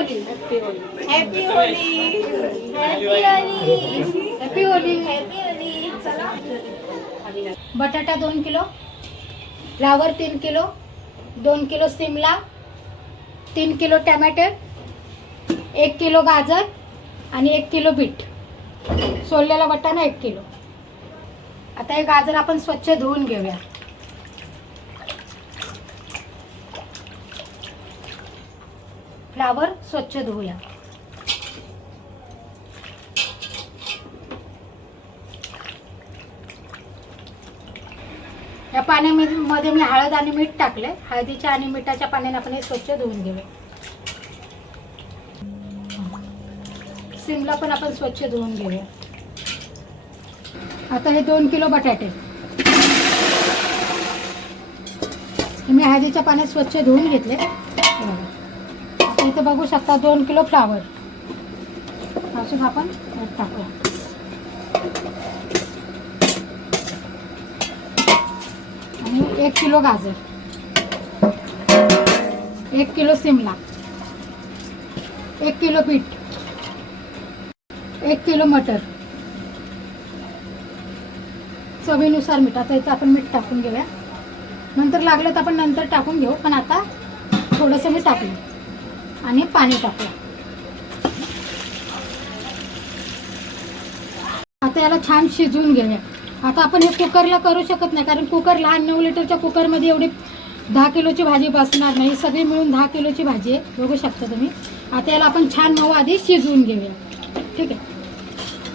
Holy. Happy Holy. Happy Holy. Happy Holy. Happy Holy. Happy Holy. चला. बटाटा 2 kilo, flower 3 kilo, 2 kilo Shimla, 3 kilo टमाटर, 1 kilo गाजर आणि 1 kilo bit. सोललेला वाटाणा 1 किलो. आता हे गाजर आपण स्वच्छ धुवून घेऊया. फ्लावर स्वच्छ धुवूया. या पाण्यामध्ये मी हळद आणि मीठ टाकले. हळदीच्या आणि मिठाच्या पाण्याने आपण हे स्वच्छ धुवून घेऊया. शिमला पण आपण स्वच्छ धुवून घेऊया. आता हे 2 किलो बटाटे मी हळदीच्या पाण्यात स्वच्छ धुवून घेतले. आता इथे बघू शकता 2 किलो फ्लावर अजून आपण टाकूया. आणि 1 किलो गाजर, 1 किलो शिमला, 1 किलो बीट, 1 किलो मटर, चवीनुसार मीठ. आता इथं आपण मीठ टाकून घेऊया. नंतर लागलं तर आपण नंतर टाकून घेऊ, पण आता थोडंसं मी टाकलं आणि पाणी टाकलं. आता याला छान शिजवून घेऊया. आता आपण हे कुकरला करू शकत नाही, कारण कुकर लहान 9 लिटरच्या कुकरमध्ये एवढी 10 किलोची भाजी बसणार नाही. सगळी मिळून 10 किलोची भाजी आहे, बघू शकता तुम्ही. आता याला आपण छान मऊ आधी शिजवून घेऊया. ठीक आहे.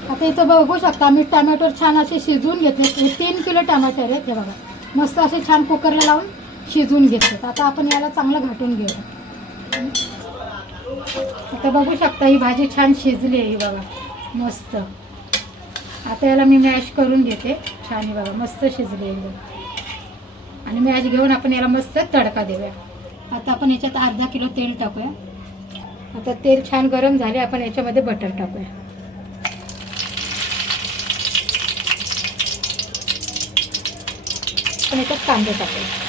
आता इथं बघू शकता मी टमॅटो छान असे शिजवून घेतले. हे 3 किलो टमॅटो आहेत. हे बघा मस्त असे छान कुकरला लावून शिजवून घेतले. आता आपण याला चांगलं घाटून घेऊया. आता बघू शकता ही भाजी छान शिजली आहे. ही बघा मस्त. आता याला मी मॅश करून घेते. छान आहे बघा मस्त शिजली आहे. आणि मॅश घेऊन आपण याला मस्त तडका देऊया. आता आपण याच्यात अर्धा किलो तेल टाकूया. आता तेल छान गरम झाले. आपण याच्यामध्ये बटर टाकूया. आपण याच्यात कांदे टाकूया.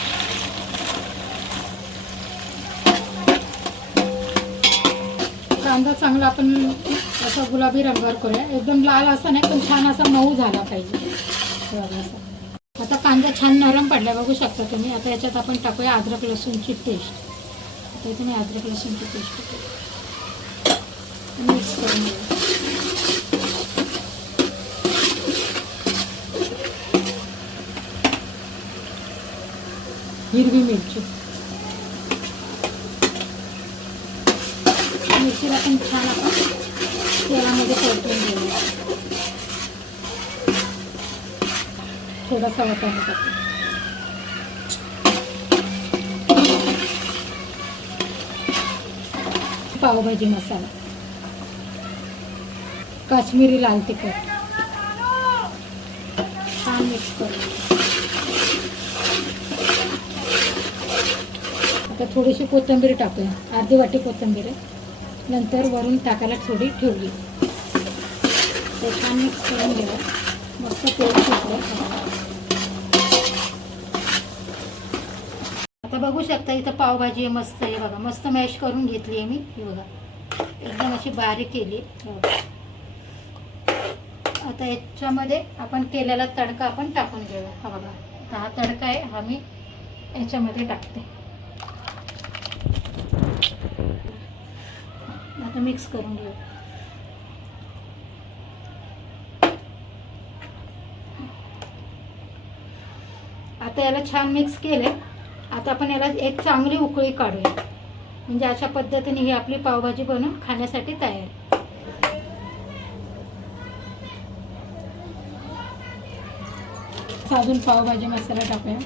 कांदा चांगला आपण असा गुलाबी रंगावर करूया. एकदम लाल असा नाही, पण छान असा मऊ झाला पाहिजे. आता कांदा छान नरम पडला बघू शकता तुम्ही. आता याच्यात आपण टाकूया अद्रक लसूणची पेस्ट. आता इथे मी अद्रक लसूणची पेस्ट मिक्स करून घेऊ. हिरवी मिरची, मिरचीला पण छान आपण तेलामध्ये परतून घेऊया. थोडासा वाटाणा टाकू. पावभाजी मसाला, काश्मीरी लाल तिखट छान मिक्स करू. आता थोडीशी कोथिंबीर टाकूया. अर्धी वाटी कोथिंबीर आहे. नंतर वरून टाकायला थोडी ठेवली. ते छान मिक्स करून घ्यावं. मस्त तेल सुटलं. आता बघू शकता इथं पावभाजी आहे मस्त आहे बघा. मस्त मॅश करून घेतली आहे मी. ही बघा एकदम अशी बारीक केली. आता याच्यामध्ये आपण केलेला तडका आपण टाकून घेऊया. हा बघा आता हा तडका आहे, हा मी याच्यामध्ये टाकते. आता मिक्स करून घेऊ. आता याला छान मिक्स केले. आता आपण याला एक चांगली उकळी काढूया. म्हणजे अशा पद्धतीने ही आपली पावभाजी बनवून खाण्यासाठी तयार. अजून पावभाजी मसाला टाकूया.